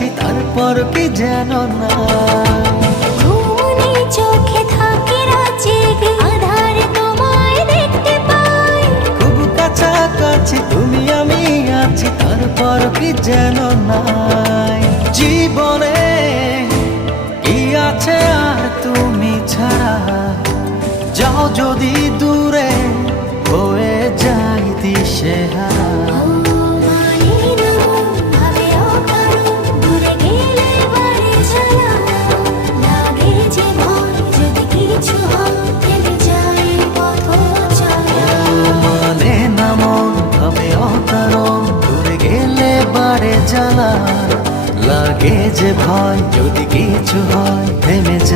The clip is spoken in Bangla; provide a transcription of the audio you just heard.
আছি তারপর কি যেন না। ঘুমনে চোখে থাকে রাত জেগে আধার তোমায় দেখতে পাই। খুব কাছাকাছি তুমি আমি আছি তারপর কি যেন নাই। জীবনে কি আছে আর তুমি ছাড়া, যাও যদি দূরে হয়ে যাই দিশেহারা। মানে না মন ভাবে অকারণ, দূরে গেলে বাড়ে জ্বালা। লাগে যে ভয় যদি কিছু হয় থেমে